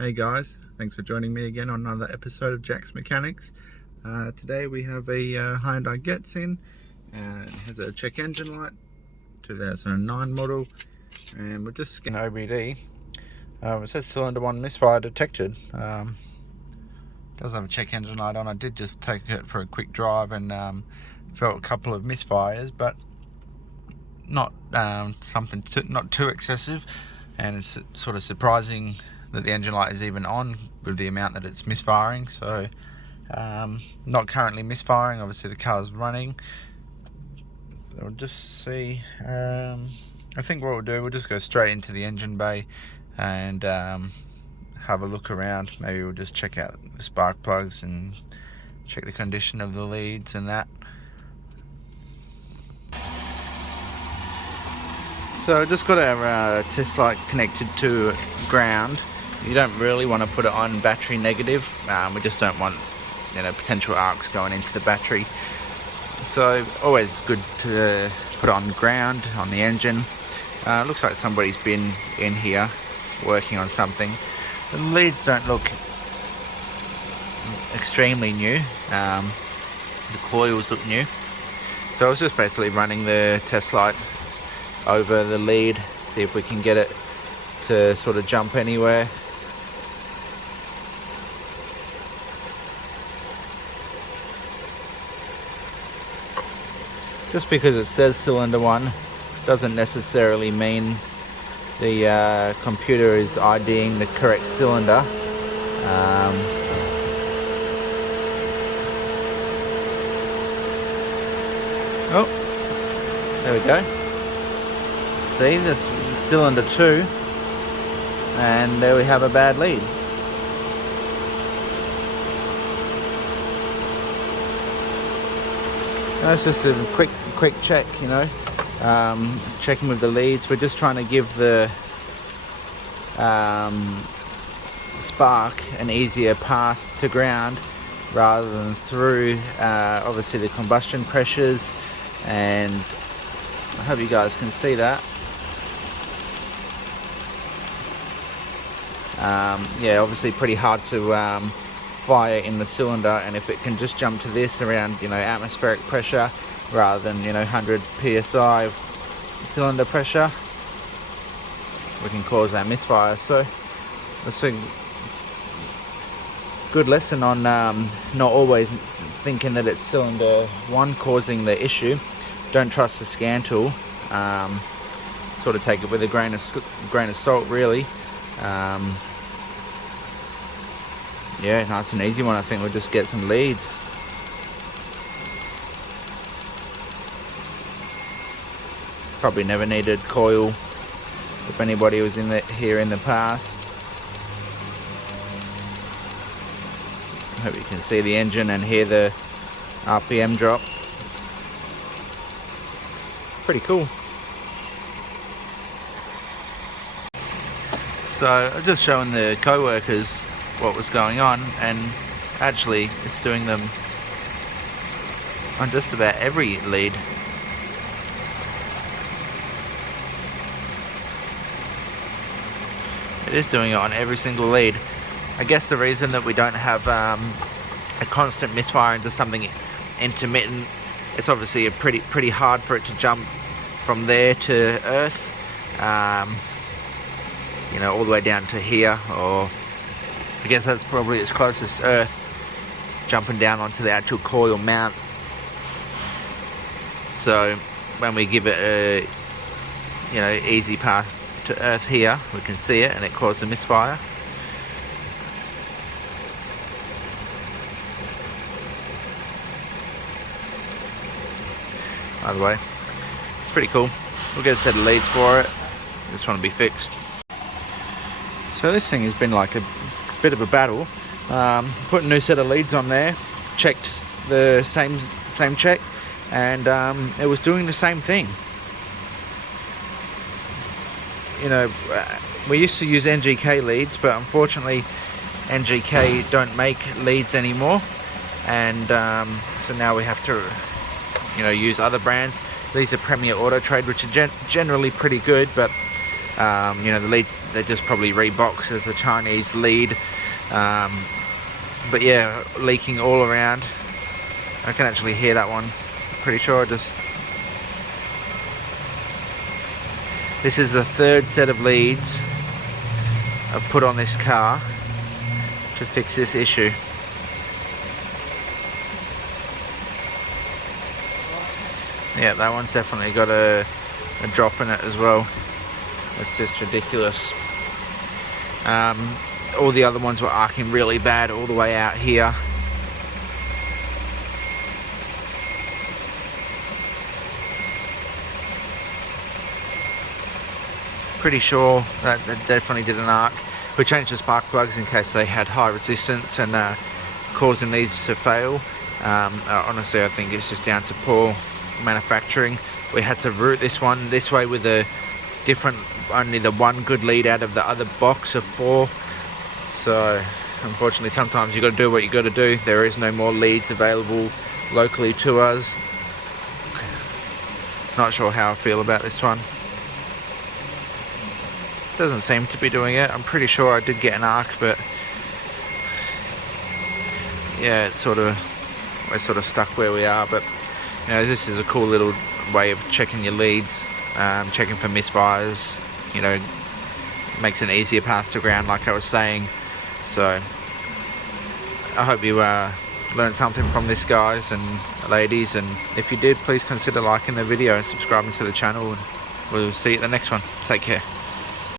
Hey guys, thanks for joining me again on another episode of Jack's Mechanics. Today we have a Hyundai Getz in, and it has a check engine light, 2009 model, and we're just scanning OBD. It says cylinder 1 misfire detected. Does have a check engine light on. I did just take it for a quick drive and felt a couple of misfires, but not not too excessive, and it's sort of surprising that the engine light is even on with the amount that it's misfiring. So not currently misfiring, obviously the car's running. So we'll just see. I think what we'll do, we'll just go straight into the engine bay and have a look around. Maybe we'll just check out the spark plugs and check the condition of the leads and that. So I've just got our Testlight connected to ground. You don't really want to put it on battery negative. We just don't want, potential arcs going into the battery. So always good to put it on ground on the engine. Looks like somebody's been in here working on something. The leads don't look extremely new. The coils look new. So I was just basically running the Testlight over the lead, see if we can get it to sort of jump anywhere. Just because it says cylinder 1 doesn't necessarily mean the computer is IDing the correct cylinder. Oh, there we go. See, this is cylinder 2, and there we have a bad lead. That's just a quick check, checking with the leads. We're just trying to give the spark an easier path to ground rather than through obviously the combustion pressures, and I hope you guys can see that. Yeah, obviously pretty hard to fire in the cylinder, and if it can just jump to this around atmospheric pressure rather than 100 psi of cylinder pressure, we can cause that misfire. So that's a good lesson on not always thinking that it's cylinder 1 causing the issue. Don't trust the scan tool. Sort of take it with a grain of salt, really. Yeah, nice and easy one. I think we'll just get some leads. Probably never needed coil if anybody was here in the past. I hope you can see the engine and hear the RPM drop. Pretty cool. So I'm just showing the co-workers what was going on, and actually it's doing them on just about every lead. It is doing it on every single lead. I guess the reason that we don't have a constant misfire into something intermittent, it's obviously pretty hard for it to jump from there to earth, all the way down to here, or I guess that's probably its closest earth, jumping down onto the actual coil mount. So when we give it a easy path to earth here, we can see it and it caused a misfire. By the way, it's pretty cool. We'll get a set of leads for it. This one will be fixed. So this thing has been like a bit of a battle. Put a new set of leads on there, checked the same check, and it was doing the same thing. We used to use NGK leads, but unfortunately NGK don't make leads anymore, and so now we have to use other brands. These are Premier Auto Trade, which are generally pretty good, but You know, the leads, they're just probably reboxed as a Chinese lead. But yeah, leaking all around. I can actually hear that one. Pretty sure this is the third set of leads I've put on this car to fix this issue. Yeah, that one's definitely got a drop in it as well. It's just ridiculous. All the other ones were arcing really bad all the way out here. Pretty sure that definitely did an arc. We changed the spark plugs in case they had high resistance and causing these to fail. Honestly, I think it's just down to poor manufacturing. We had to route this one this way with a different, only the one good lead out of the other box of 4. So unfortunately, sometimes you got to do what you got to do. There is no more leads available locally to us. Not sure how I feel about this one. Doesn't seem to be doing it. I'm pretty sure I did get an arc, but yeah, we're sort of stuck where we are. But you know, this is a cool little way of checking your leads, checking for misfires. You know, makes an easier path to ground, like I was saying. So I hope you learned something from this, guys and ladies. And if you did, please consider liking the video and subscribing to the channel. And we'll see you at the next one. Take care.